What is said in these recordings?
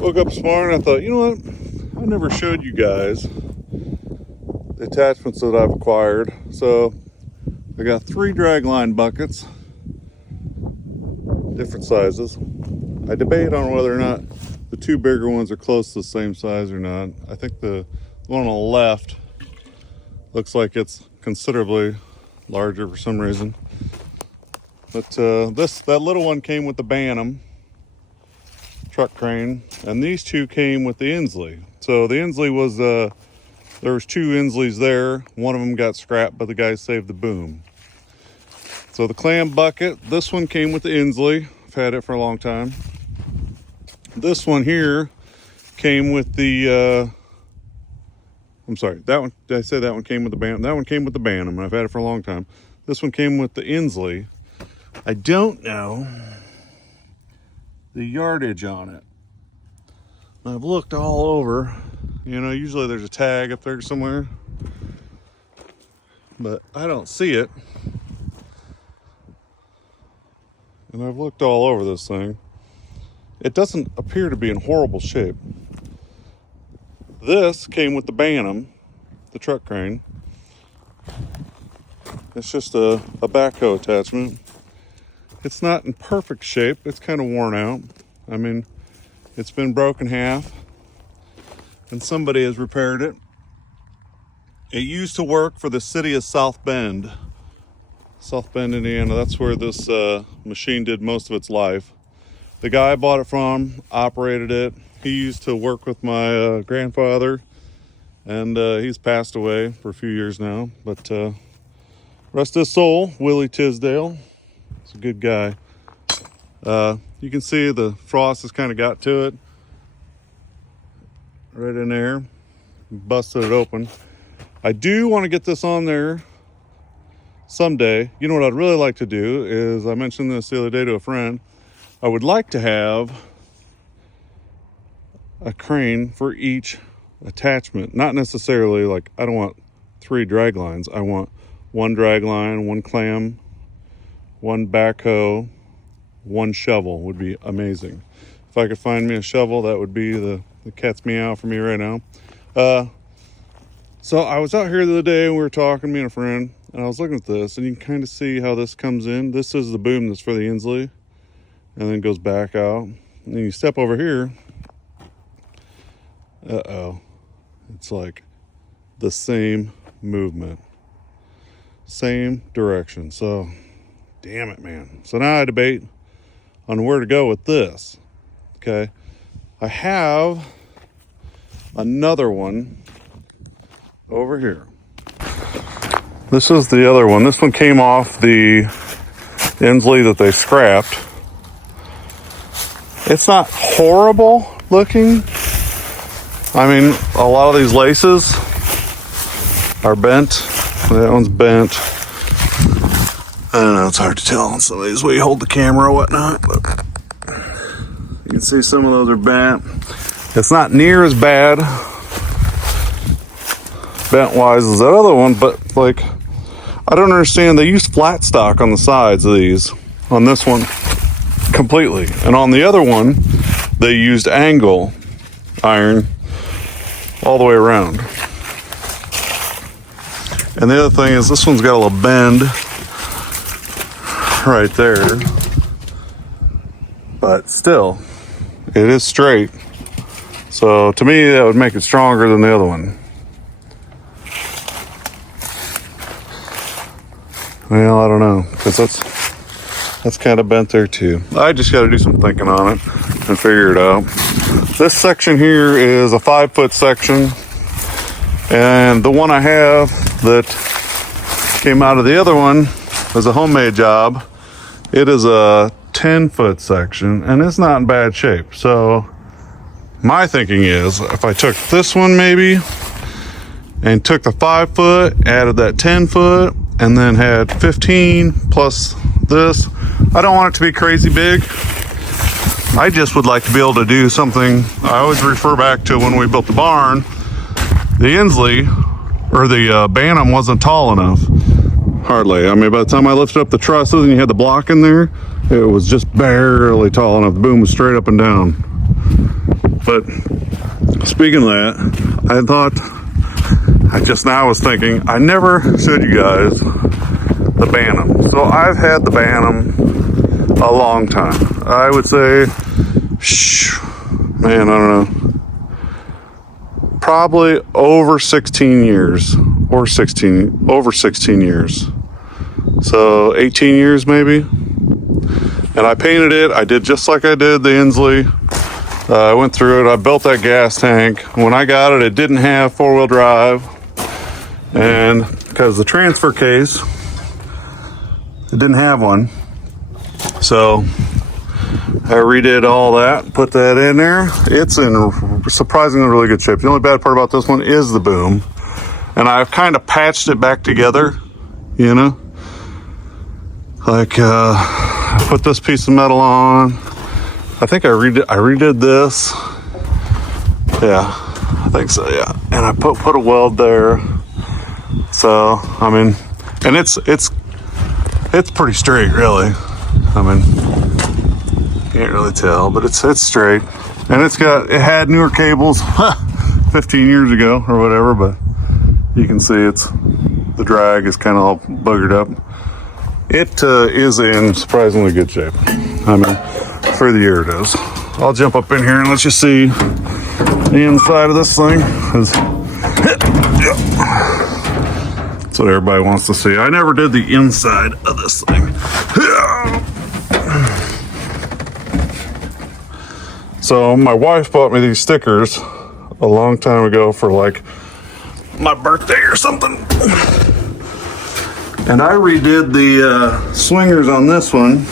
Woke up this morning, I thought, you know what? I never showed you guys the attachments that I've acquired. So I got 3 dragline buckets, different sizes. I debate on whether or not the 2 bigger ones are close to the same size or not. I think the one on the left looks like it's considerably larger for some reason. But that little one came with the Bantam truck crane, and these 2 came with the Insley. So the Insley was there was 2 Insleys there. One of them got scrapped, but the guy saved the boom. So the clam bucket, this one came with the Insley. I've had it for a long time. This one here came with the I'm sorry, that one, did I say that one came with the Bantam? That one came with the Bantam, and I've had it for a long time. This one came with the Insley. I don't know the yardage on it. I've looked all over. You know, usually there's a tag up there somewhere, but I don't see it. And I've looked all over this thing. It doesn't appear to be in horrible shape. This came with the Bantam, the truck crane. It's just a backhoe attachment. It's not in perfect shape. It's kind of worn out. I mean, it's been broken half, and somebody has repaired it. It used to work for the city of South Bend, Indiana. That's where this machine did most of its life. The guy I bought it from operated it. He used to work with my grandfather, and he's passed away for a few years now. But rest his soul, Willie Tisdale. He's a good guy. You can see the frost has kind of got to it. Right in there. Busted it open. I do want to get this on there someday. You know what I'd really like to do is, I mentioned this the other day to a friend, I would like to have a crane for each attachment. Not necessarily like, I don't want 3 drag lines. I want 1 drag line, 1 clam, 1 backhoe, 1 shovel would be amazing. If I could find me a shovel, that would be the cat's meow for me right now. So I was out here the other day and we were talking, me and a friend, and I was looking at this, and you can kind of see how this comes in. This is the boom that's for the Insley, and then goes back out. And then you step over here. It's like the same movement, same direction. So, damn it, man. So now I debate on where to go with this. Okay. I have another one over here. This is the other one. This one came off the Insley that they scrapped. It's not horrible looking. I mean, a lot of these laces are bent. That one's bent. I don't know, it's hard to tell on some of these where you hold the camera or whatnot, but you can see some of those are bent. It's not near as bad bent-wise as that other one, but like, I don't understand. They use flat stock on the sides of these. On this one, completely. And on the other one, they used angle iron all the way around. And the other thing is, this one's got a little bend right there, but still, it is straight. So to me, that would make it stronger than the other one. Well, I don't know, because that's kind of bent there too. I just got to do some thinking on it and figure it out. This section here is a 5-foot section, and the one I have that came out of the other one is a homemade job. It is a 10-foot section, and it's not in bad shape. So my thinking is, if I took this one maybe and took the 5-foot, added that 10-foot, and then had 15 plus this, I don't want it to be crazy big. I just would like to be able to do something. I always refer back to when we built the barn. The Insley, or the Bantam, wasn't tall enough. Hardly. I mean, by the time I lifted up the trusses and you had the block in there, It was just barely tall enough. The boom was straight up and down. But speaking of that, I thought, I just now was thinking, I never showed you guys the Bantam. So I've had the Bantam a long time. I would say, man, I don't know, probably over 16 years, or over 16 years. So 18 years maybe. And I painted it. I did just like I did the Insley. I went through it. I built that gas tank. When I got it, it didn't have four-wheel drive. And because the transfer case, it didn't have one. So I redid all that, put that in there. It's in surprisingly really good shape. The only bad part about this one is the boom. And I've kind of patched it back together, you know? Like, I put this piece of metal on. I think I redid this. Yeah, I think so, yeah. And I put a weld there. So, I mean, and it's pretty straight, really. I mean, can't really tell, but it's straight. And it had newer cables 15 years ago or whatever, but you can see the drag is kind of all buggered up. It is in surprisingly good shape. I mean, for the year it is. I'll jump up in here and let you see the inside of this thing. That's what everybody wants to see. I never did the inside of this thing. So my wife bought me these stickers a long time ago for like my birthday or something. And I redid the swingers on this one.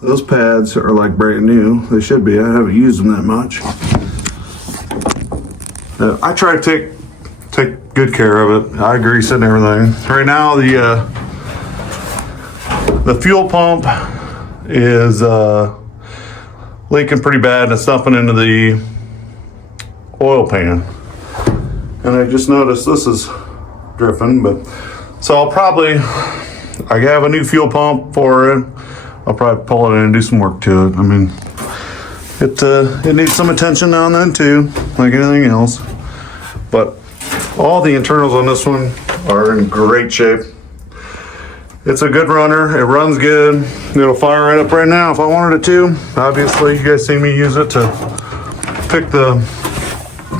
Those pads are like brand new. They should be. I haven't used them that much. I try to take good care of it. I grease it and everything. Right now the fuel pump is leaking pretty bad and it's dumping into the oil pan. And I just noticed this is drifting, but so I have a new fuel pump for it. I'll probably pull it in and do some work to it. I mean, it needs some attention now and then too, like anything else. But all the internals on this one are in great shape. It's a good runner. It runs good. It'll fire right up right now if I wanted it to. Obviously, you guys see me use it to pick the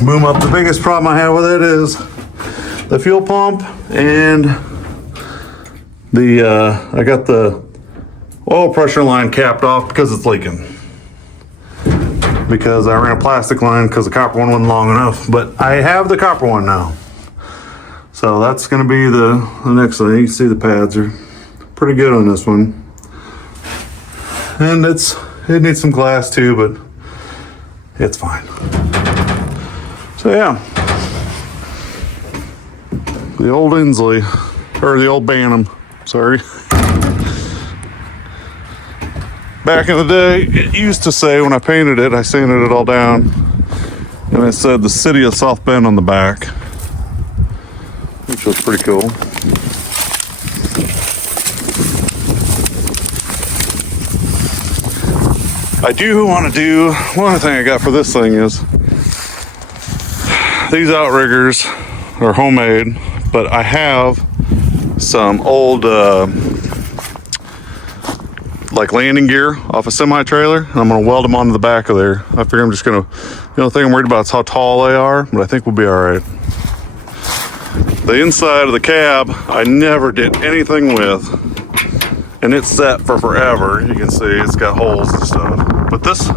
boom up. The biggest problem I have with it is the fuel pump and I got the oil pressure line capped off because it's leaking. Because I ran a plastic line because the copper one wasn't long enough. But I have the copper one now. So that's going to be the next thing. You can see the pads are pretty good on this one. And it needs some glass too, but it's fine. So yeah. The old Insley, or the old Bantam, sorry. Back in the day, it used to say, when I painted it, I sanded it all down, and it said the city of South Bend on the back, which was pretty cool. I do want to do, one other thing I got for this thing is, these outriggers are homemade, but I have some old, like landing gear off a semi-trailer, and I'm gonna weld them onto the back of there. I figure I'm just gonna, the only thing I'm worried about is how tall they are, but I think we'll be all right. The inside of the cab, I never did anything with, and it's set for forever. You can see it's got holes and stuff. But this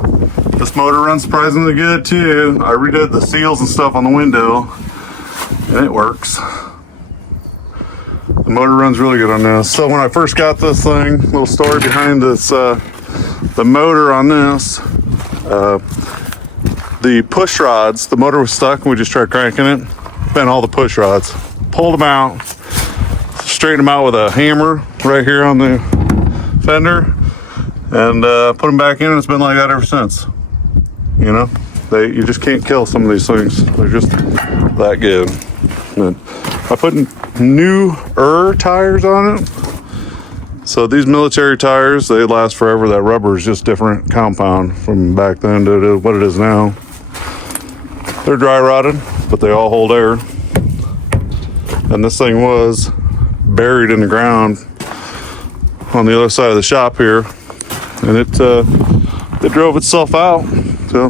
motor runs surprisingly good too. I redid the seals and stuff on the window, and it works. The motor runs really good on this. So when I first got this thing, little story behind this, the motor on this, the push rods, the motor was stuck and we just tried cranking it, bent all the push rods, pulled them out, straightened them out with a hammer right here on the fender, and put them back in, and it's been like that ever since. You know, you just can't kill some of these things. They're just that good. And I put new tires on it, So these military tires, they last forever. That rubber is just different compound from back then to what it is now. They're dry rotted, but they all hold air. And this thing was buried in the ground on the other side of the shop here, and it drove itself out. So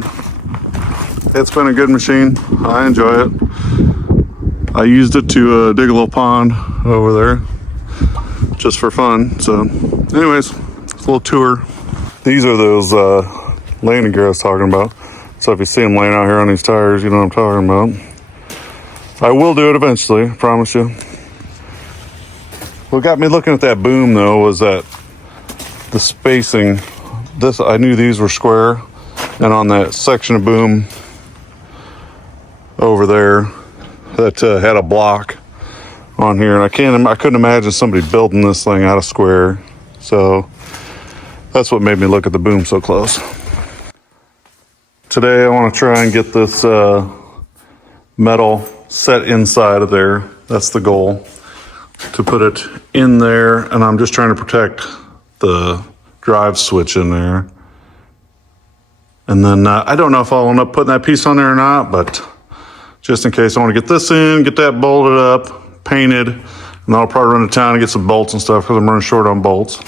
it's been a good machine. I enjoy it. I used it to dig a little pond over there just for fun. So anyways, it's a little tour. These are those landing gear I was talking about. So if you see them laying out here on these tires, you know what I'm talking about. I will do it eventually, I promise you. What got me looking at that boom though was that the spacing. This, I knew these were square, and on that section of boom over there that had a block on here, and I couldn't imagine somebody building this thing out of square. So that's what made me look at the boom so close. Today I want to try and get this metal set inside of there. That's the goal, to put it in there, and I'm just trying to protect the drive switch in there. And then I don't know if I'll end up putting that piece on there or not, but just in case, I want to get this in, get that bolted up, painted, and then I'll probably run to town and get some bolts and stuff because I'm running short on bolts.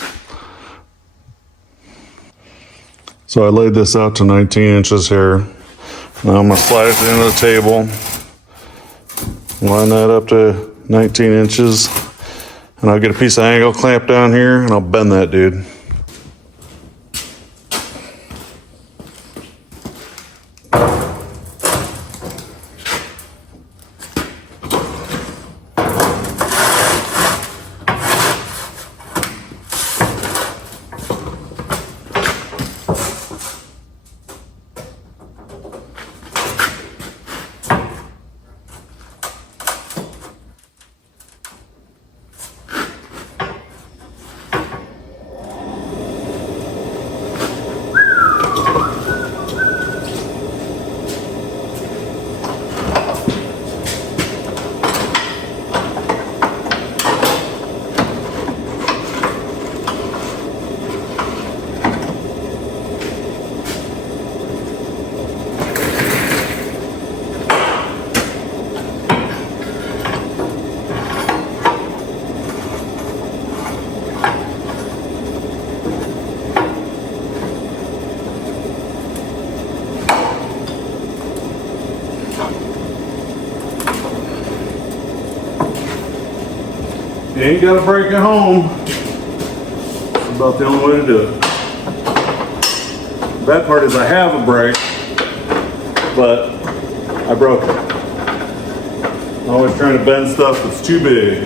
So I laid this out to 19 inches here. Now I'm going to slide it to the end of the table, line that up to 19 inches, and I'll get a piece of angle clamp down here and I'll bend that dude. You ain't got to break at home. It's about the only way to do it. The bad part is I have a brake, but I broke it. I'm always trying to bend stuff that's too big.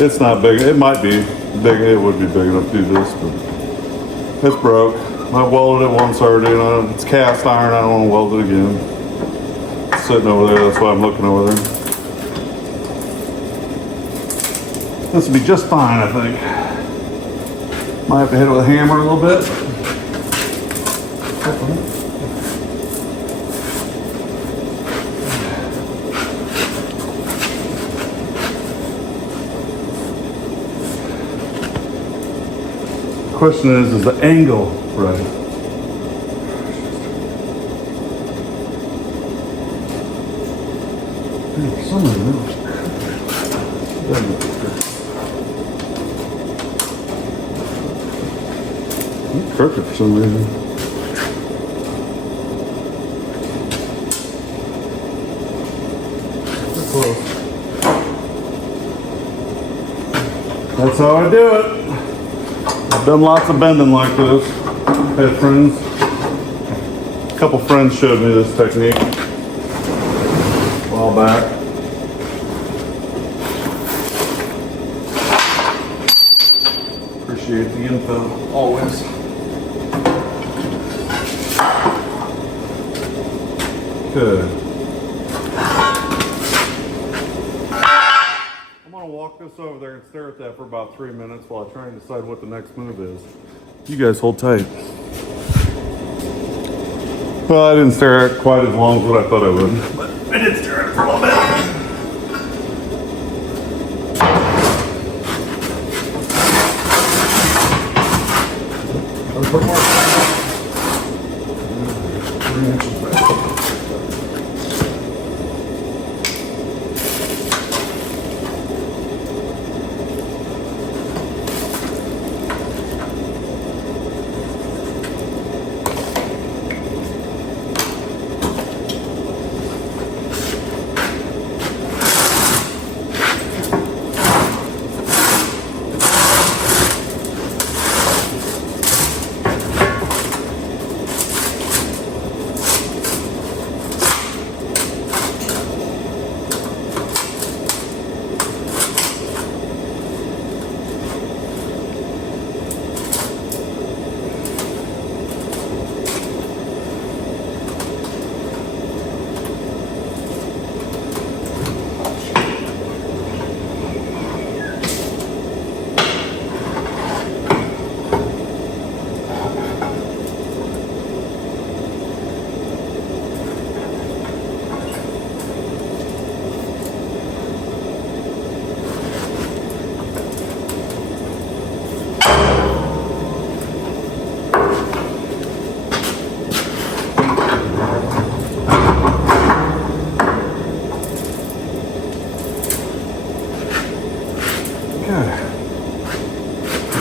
It's not big. It might be big. It would be big enough to do this, but it's broke. I welded it once already, and it's cast iron. I don't want to weld it again. It's sitting over there. That's why I'm looking over there. This will be just fine, I think. Might have to hit it with a hammer a little bit. The question is the angle right? For some reason, it's crooked for some reason. We're close. That's how I do it. I've done lots of bending like this. Had friends, a couple friends showed me this technique a while back. Appreciate the info, always. Good. I'm gonna walk this over there and stare at that for about 3 minutes while I try and decide what the next move is. You guys hold tight. Well, I didn't stare at it quite as long as what I thought I would, but I did stare at it for a little bit.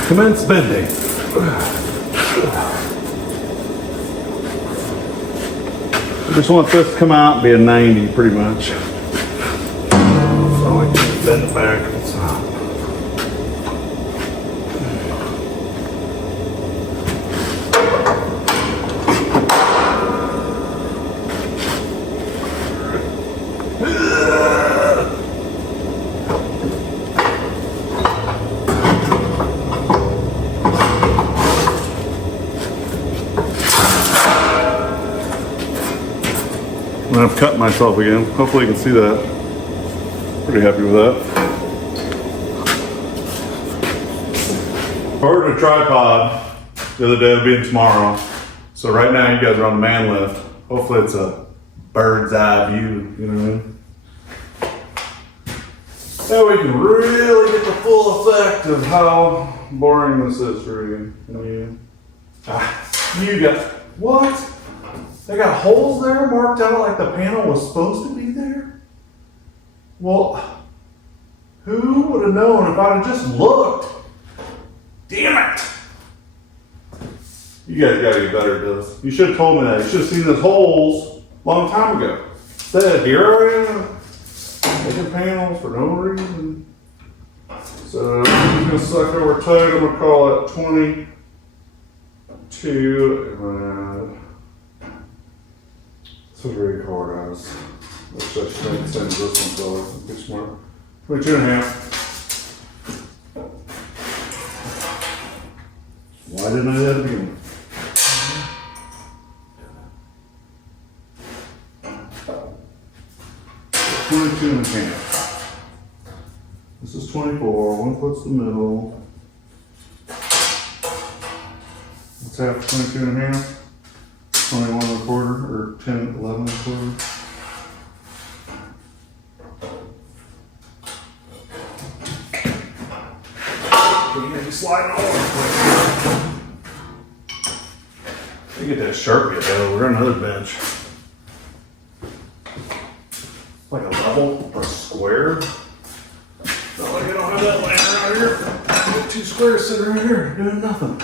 Commence bending. I just want this to come out and be a 90 pretty much. So I can bend it back and stop. I've cut myself again. Hopefully you can see that. Pretty happy with that. I ordered a tripod the other day. It'll be in tomorrow. So right now you guys are on the man lift. Hopefully it's a bird's eye view, you know what I mean? Now we can really get the full effect of how boring this is for you. You got, what? They got holes there marked out like the panel was supposed to be there? Well, who would have known if I'd have just looked? Damn it! You guys gotta get better at this. You should have told me that. You should have seen those holes a long time ago. Instead, here I am, making panels for no reason. So I'm just gonna suck over tight. I'm gonna call it 22 and this is really hard eyes. Let's just make the same as this one, so be smart. 22 and a half. Why didn't I do that again? 22 and a half. This is 24. One foot's the middle. What's half 22 and a half? 21 and a quarter, or 10, 11 and a quarter. Can you maybe slide all over the place? You get that Sharpie though, we're on another bench. Like a level or a square. Not like I don't have that laying around here. I got 2 squares sitting right here doing nothing.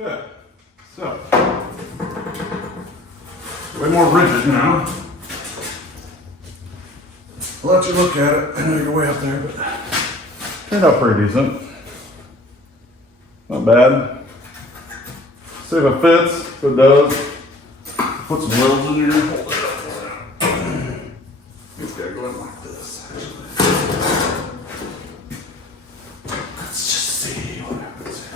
Okay, so way more rigid now. I'll let you look at it. I know you're way up there, but turned out pretty decent. Not bad. See if it fits. If it does, put some wheels in here. Hold it up. It's gotta go in like this. Let's just see what happens here.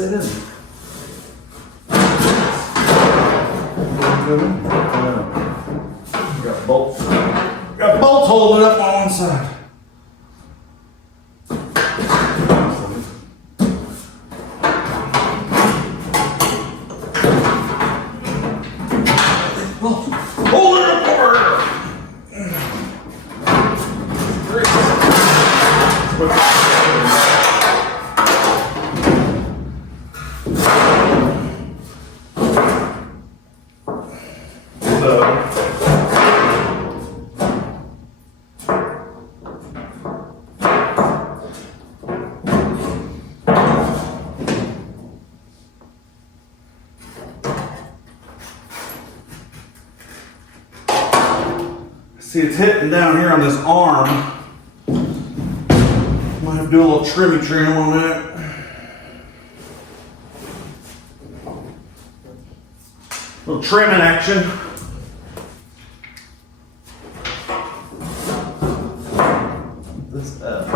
Sit in. Got bolts. Got bolts holding it up on one side. Hold it up over here. See, it's hitting down here on this arm. Might have to do a little trim on that. Little trimming action. This up.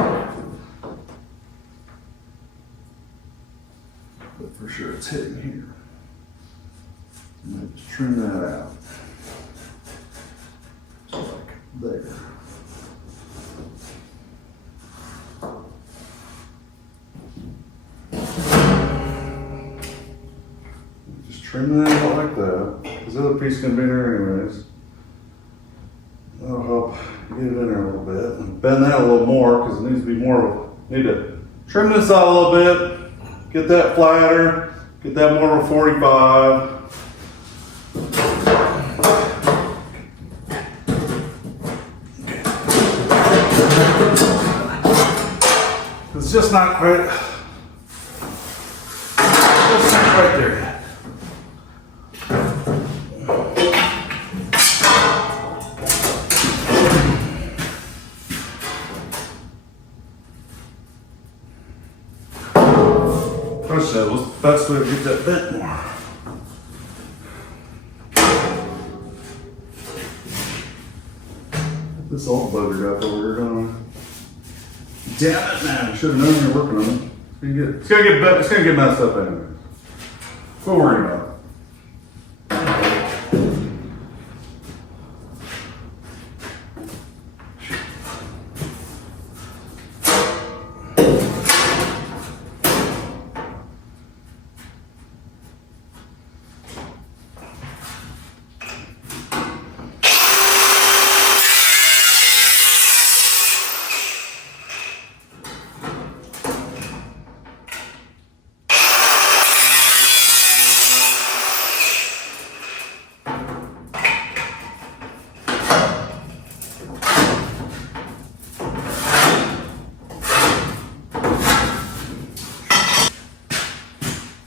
But for sure it's hitting here. I'm going to trim that out. So like there. Just trim that out like that. This other piece is going to be in there anyways. That'll help get it in there a little bit. And bend that a little more because it needs to be more. Need to trim this out a little bit. Get that flatter. Get that more of a 45. It's just not quite there yet. What's the best way to get that bent more? This old bugger got over here, don't I? Damn it, man! I should have known you were working on it. It's gonna get messed up anyways. Quit worrying about it.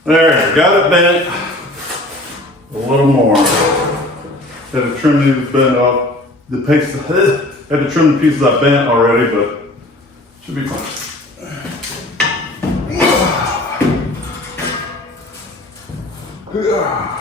There, got it bent a little more. Had to trim these bent off. The piece, had to trim the pieces I bent already, but should be fine. Yeah.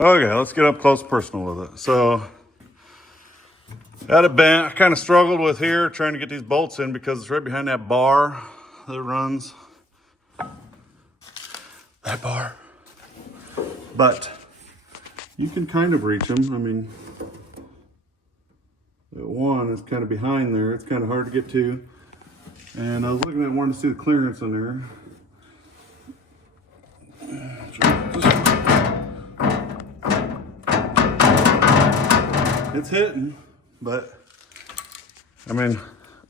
Okay, let's get up close and personal with it. So, at a bent, I kind of struggled with here trying to get these bolts in because it's right behind that bar that runs. That bar. But you can kind of reach them. I mean, that one is kind of behind there. It's kind of hard to get to. And I was looking at wanting to see the clearance on there. It's hitting, but I mean,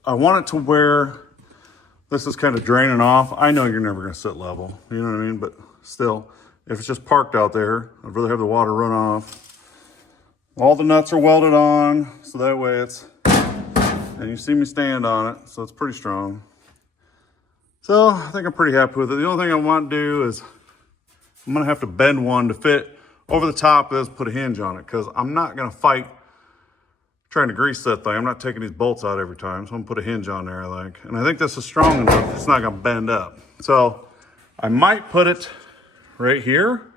I want it to where this is kind of draining off. I know you're never going to sit level, you know what I mean? But still, if it's just parked out there, I'd rather have the water run off. All the nuts are welded on, so that way it's, and you see me stand on it, so it's pretty strong. So I think I'm pretty happy with it. The only thing I want to do is I'm going to have to bend one to fit over the top of this, put a hinge on it, because I'm not going to fight trying to grease that thing. I'm not taking these bolts out every time, so I'm gonna put a hinge on there, I think. And I think this is strong enough, it's not gonna bend up. So I might put it right here,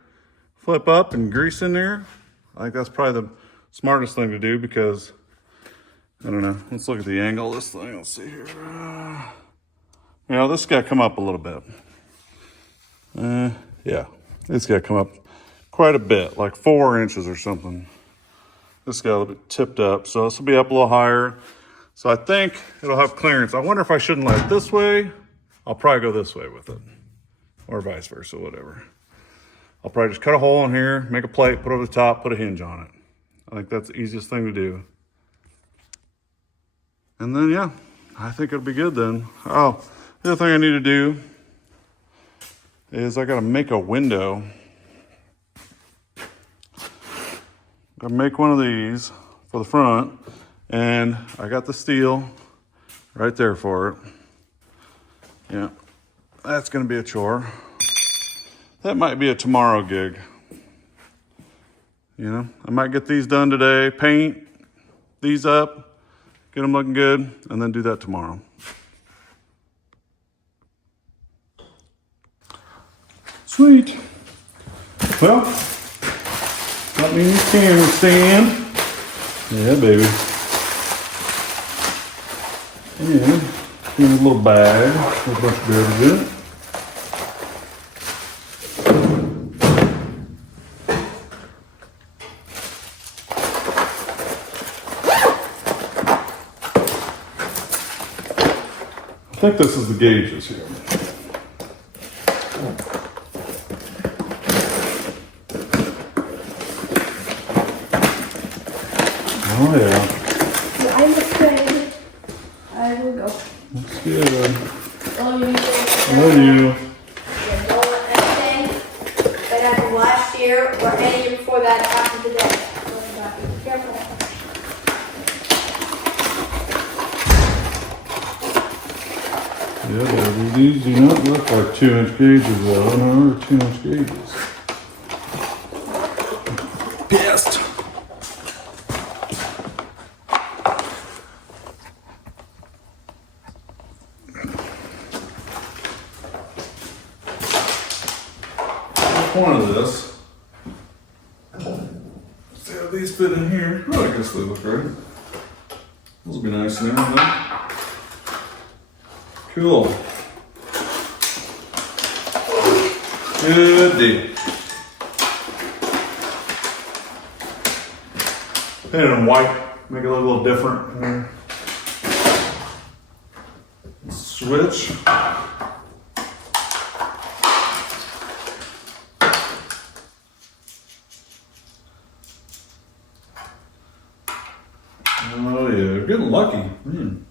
flip up and grease in there. I think that's probably the smartest thing to do because, I don't know, let's look at the angle of this thing, let's see here. You know, this gotta come up a little bit. Yeah, it's gotta come up quite a bit, like 4 inches or something. This got a little bit tipped up, so this will be up a little higher. So I think it'll have clearance. I wonder if I shouldn't let it this way. I'll probably go this way with it, or vice versa, whatever. I'll probably just cut a hole in here, make a plate, put it over the top, put a hinge on it. I think that's the easiest thing to do. And then, yeah, I think it'll be good then. Oh, the other thing I need to do is I gotta make a window. I make one of these for the front, and I got the steel right there for it. Yeah, that's gonna be a chore. That might be a tomorrow gig. You know, I might get these done today, paint these up, get them looking good, and then do that tomorrow. Sweet. Well, got me a camera stand. Yeah, baby. And in a little bag with a bunch of beverage in it. I think this is the gauges here. Oh yeah. I'm excited. I will go. That's good. Oh, you Love you. don't want anything that happened last year or any year before that happened today. Be careful. Yeah, baby. These do not look like 2-inch gauges though. No, they're 2-inch gauges. Pissed. One of this. See how these fit in here. Oh, I guess they look right. Those will be nice and everything. Cool. Good deal. Painted in white, make it look a little different. Switch. Oh yeah, getting lucky. Man.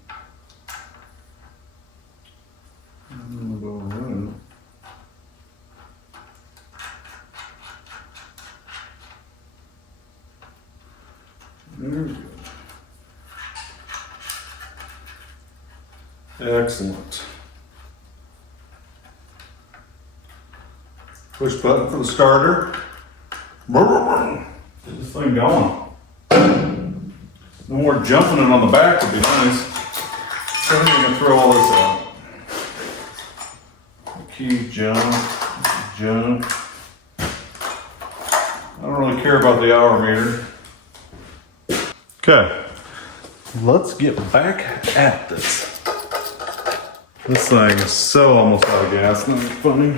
Very good. Excellent. Push button for the starter. Get this thing going. No more jumping it on the back would be nice. So I'm going to throw all this out. Key junk. I don't really care about the hour meter. Okay, let's get back at this. This thing is so almost out of gas, not funny.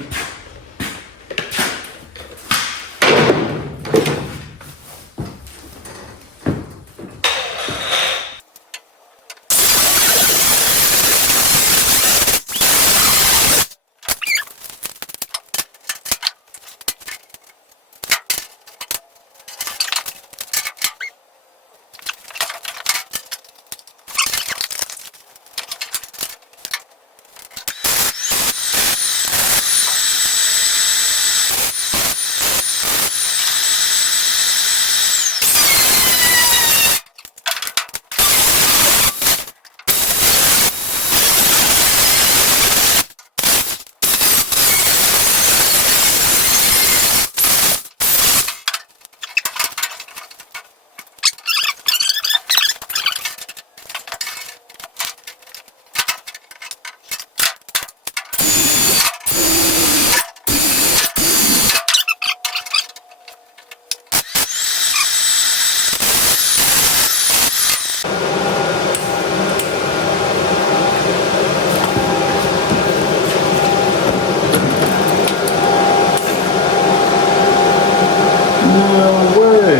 No way.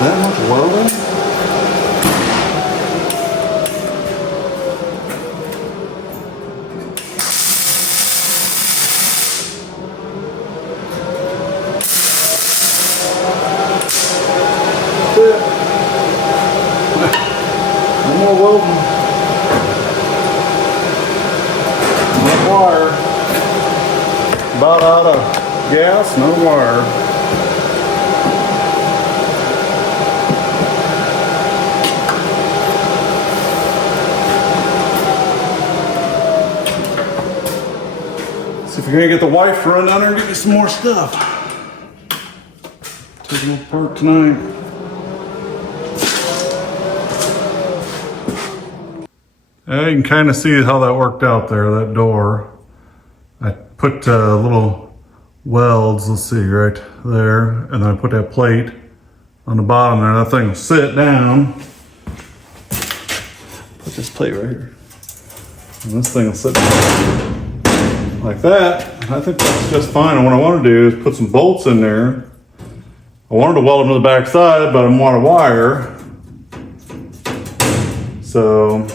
That much welding? No more welding. No wire. About out of gas, no wire. See if you're gonna get the wife to run down there and get you some more stuff. Take it apart tonight. Yeah, you can kind of see how that worked out there, that door. I put little welds, let's see, right there, and then I put that plate on the bottom there. That thing will sit down. Put this plate right here. And this thing will sit down like that. I think that's just fine. And what I want to do is put some bolts in there. I wanted to weld them to the back side, but I want a wire. So,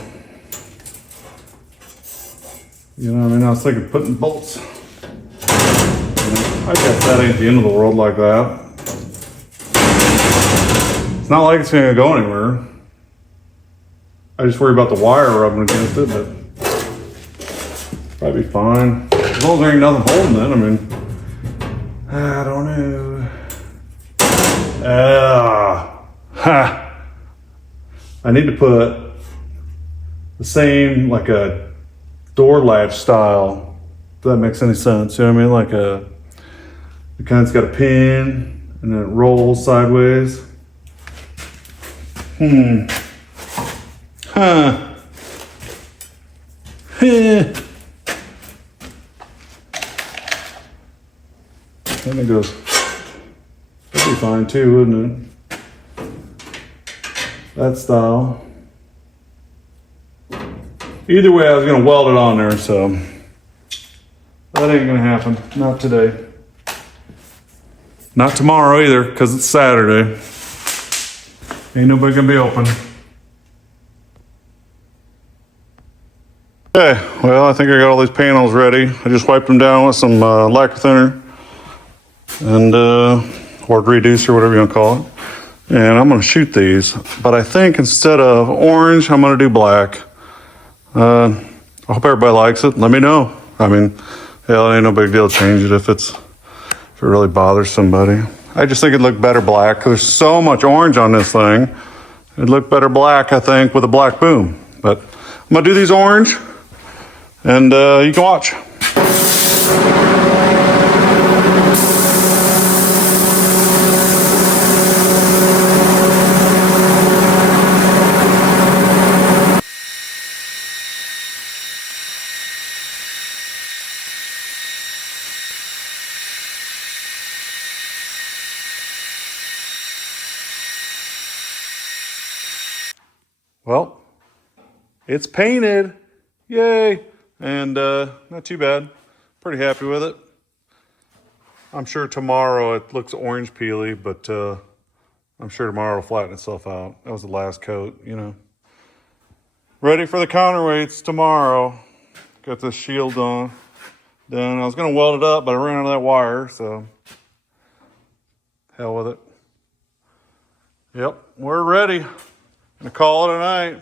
you know what I mean? I was thinking putting bolts. I guess that ain't the end of the world like that. It's not like it's gonna go anywhere. I just worry about the wire rubbing against it, but probably be fine. As long as there ain't nothing holding it, I mean, I don't know. I need to put the same, like a door latch style, if that makes any sense. You know what I mean? Like the kind that's got a pin and then it rolls sideways. Huh. Then it goes, that'd be fine too, wouldn't it? That style. Either way, I was gonna weld it on there, so that ain't gonna happen. Not today. Not tomorrow either, because it's Saturday. Ain't nobody gonna be open. Okay, well, I think I got all these panels ready. I just wiped them down with some lacquer thinner and or reducer, whatever you want to call it. And I'm gonna shoot these, but I think instead of orange, I'm gonna do black. I hope everybody likes it. Let me know. I mean, hell, it ain't no big deal to change it if it really bothers somebody. I just think it'd look better black because there's so much orange on this thing. It'd look better black, I think, with a black boom. But I'm gonna do these orange, and you can watch. It's painted. Yay. And not too bad. Pretty happy with it. I'm sure tomorrow it looks orange peely, but I'm sure tomorrow it'll flatten itself out. That was the last coat, you know. Ready for the counterweights tomorrow. Got this shield done. I was going to weld it up, but I ran out of that wire, so hell with it. Yep, we're ready. Gonna call it a night.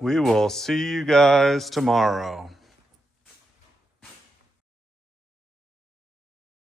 We will see you guys tomorrow.